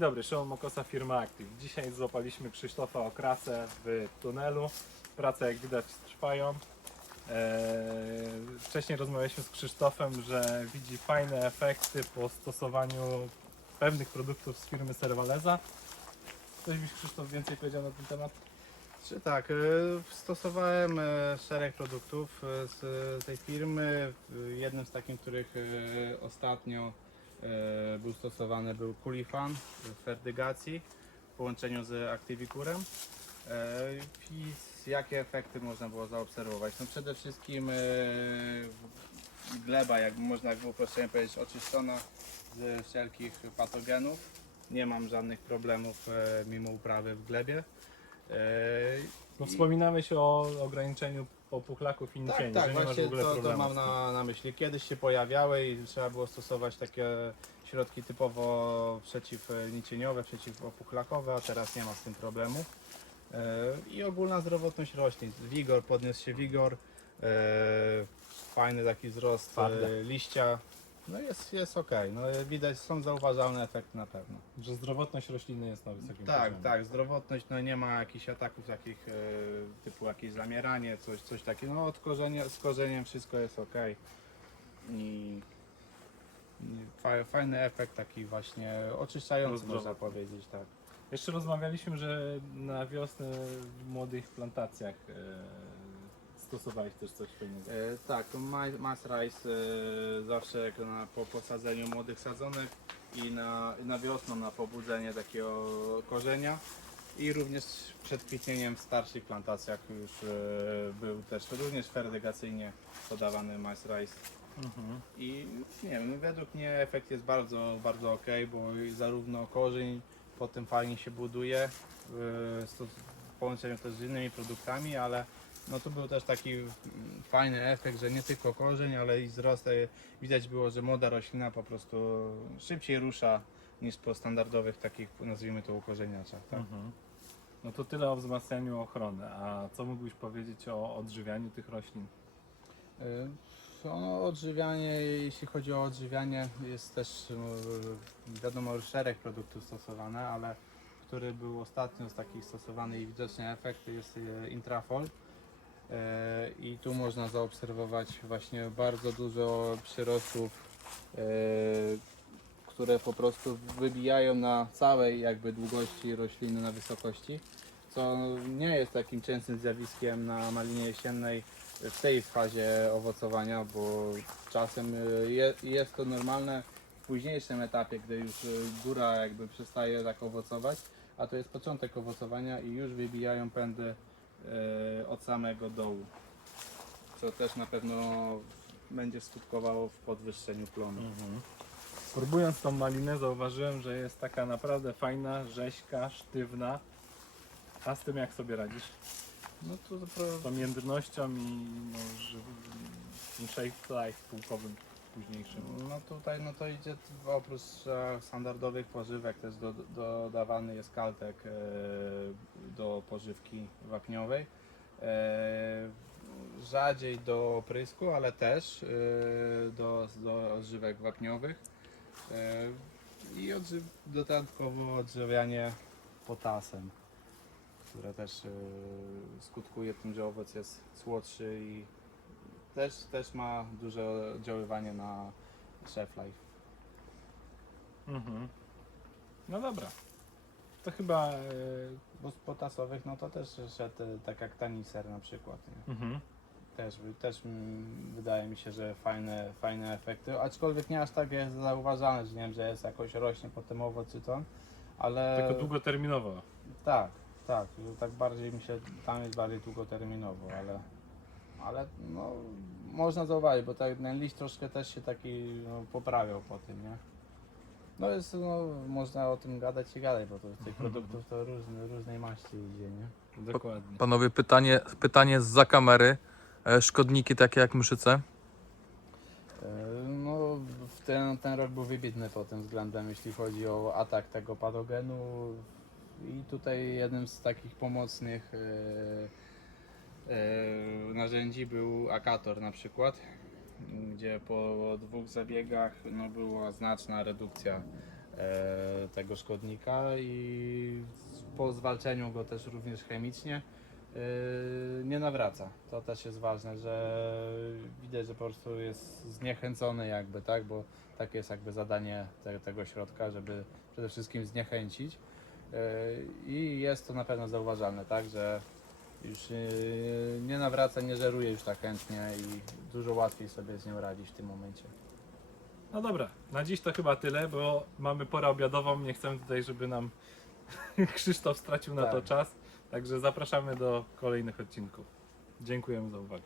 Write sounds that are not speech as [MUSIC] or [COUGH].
dobry, Szymon Mokosa, firma Active. Dzisiaj złapaliśmy Krzysztofa Okrasę w tunelu. Prace jak widać trwają. Eee, wcześniej rozmawialiśmy z Krzysztofem, że widzi fajne efekty po stosowaniu pewnych produktów z firmy Servaleza. Coś byś Krzysztof więcej powiedział na ten temat? Czy tak, e, stosowałem e, szereg produktów e, z tej firmy. E, Jednym z takich, których e, ostatnio e, był stosowany był Kulifan w ferdygacji w połączeniu z Activicurem. E, I jakie efekty można było zaobserwować? No przede wszystkim e, gleba, jak można było uproszczenie powiedzieć, oczyszczona z wszelkich patogenów. Nie mam żadnych problemów e, mimo uprawy w glebie. E, No, wspominamy się o ograniczeniu popuchlaków i tak, tak, że nie masz w właśnie ogóle to, to problemu. mam na, na myśli. Kiedyś się pojawiały i trzeba było stosować takie środki typowo przeciwnicieniowe, przeciwopuchlakowe, a teraz nie ma z tym problemu. E, I ogólna zdrowotność roślin. Wigor, podniósł się wigor, e, fajny taki wzrost Twarde. e, liścia. No jest, jest ok, no, widać, są zauważalne efekty na pewno. Że zdrowotność rośliny jest na wysokim Tak, poziomie. tak, zdrowotność, no nie ma jakichś ataków takich e, typu jakieś zamieranie, coś, coś takiego. No od korzenia, z korzeniem wszystko jest ok. I, i fa, fajny efekt taki właśnie oczyszczający można powiedzieć, tak. Jeszcze rozmawialiśmy, że na wiosnę w młodych plantacjach e, stosowałeś też coś fajnego. E, tak, ma- rice e, zawsze jak na, po posadzeniu młodych sadzonek i na, na wiosną na pobudzenie takiego korzenia. I również przed kwitnieniem w starszych plantacjach już e, był też również ferdygacyjnie podawany mass rice. Mhm. I nie wiem, według mnie efekt jest bardzo, bardzo ok, bo i zarówno korzeń potem fajnie się buduje yy, sto- w połączeniu też z innymi produktami, ale no tu był też taki mm, fajny efekt, że nie tylko korzeń, ale i wzrost. e, Widać było, że młoda roślina po prostu szybciej rusza niż po standardowych takich, nazwijmy to, ukorzeniaczach. Tak? Mhm. No to tyle o wzmacnianiu ochrony. A co mógłbyś powiedzieć o odżywianiu tych roślin? Y, No, odżywianie, jeśli chodzi o odżywianie, jest też y, wiadomo już szereg produktów stosowane, ale który był ostatnio z takich stosowany i widoczny efekt jest Intrafol. Y, I tu można zaobserwować właśnie bardzo dużo przyrostów, y, które po prostu wybijają na całej jakby długości rośliny, na wysokości, co nie jest takim częstym zjawiskiem na malinie jesiennej w tej fazie owocowania, bo czasem je, jest to normalne w późniejszym etapie, gdy już góra jakby przestaje tak owocować, a to jest początek owocowania i już wybijają pędy od samego dołu, co też na pewno będzie skutkowało w podwyższeniu plonu. Próbując tą malinę zauważyłem, że jest taka naprawdę fajna, rzeźka, sztywna. A z tym jak sobie radzisz? No to Z tą jędrnością i no, shake life półkowym późniejszym. No tutaj no to idzie oprócz e, standardowych pożywek też do, dodawany jest kaltek e, do pożywki wapniowej. E, rzadziej do oprysku, ale też do, do odżywek wapniowych. I odży, dodatkowo odżywianie potasem, które też skutkuje tym, że owoc jest słodszy i też, też ma duże oddziaływanie na shelf life. Mhm. No dobra. To chyba. e, Bo z potasowych no to też szedł e, tak jak taniser na przykład. Nie? mhm. Też, też mm, wydaje mi się, że fajne, fajne efekty, aczkolwiek nie aż tak jest zauważalne, że nie wiem, że jest jakoś rośnie potem owoc czy to, ale Tylko długoterminowo. tak, tak, że tak bardziej mi się, tam jest bardziej długoterminowo, ale, ale no, można zauważyć, bo tak, ten liść troszkę też się taki no, poprawiał po tym, nie? No jest, no, można o tym gadać i gadać, bo to z tych produktów to różne, różnej maści idzie, nie? Dokładnie. Panowie, pytanie, pytanie z za kamery. E, Szkodniki takie jak mszyce? E, No, w ten, ten rok był wybitny pod tym względem, jeśli chodzi o atak tego patogenu. I tutaj jednym z takich pomocnych e, narzędzi był akator na przykład, gdzie po dwóch zabiegach no, była znaczna redukcja e, tego szkodnika i po zwalczeniu go też również chemicznie e, nie nawraca. To też jest ważne, że widać, że po prostu jest zniechęcony jakby, tak, bo takie jest jakby zadanie te, tego środka, żeby przede wszystkim zniechęcić. E, i jest to na pewno zauważalne, tak, że już e, nie nawraca, nie żeruje już tak chętnie i dużo łatwiej sobie z nią radzić w tym momencie. No dobra, na dziś to chyba tyle, bo mamy porę obiadową. Nie chcemy tutaj, żeby nam [LAUGHS] Krzysztof stracił na to Tak. czas. Także zapraszamy do kolejnych odcinków. Dziękujemy za uwagę.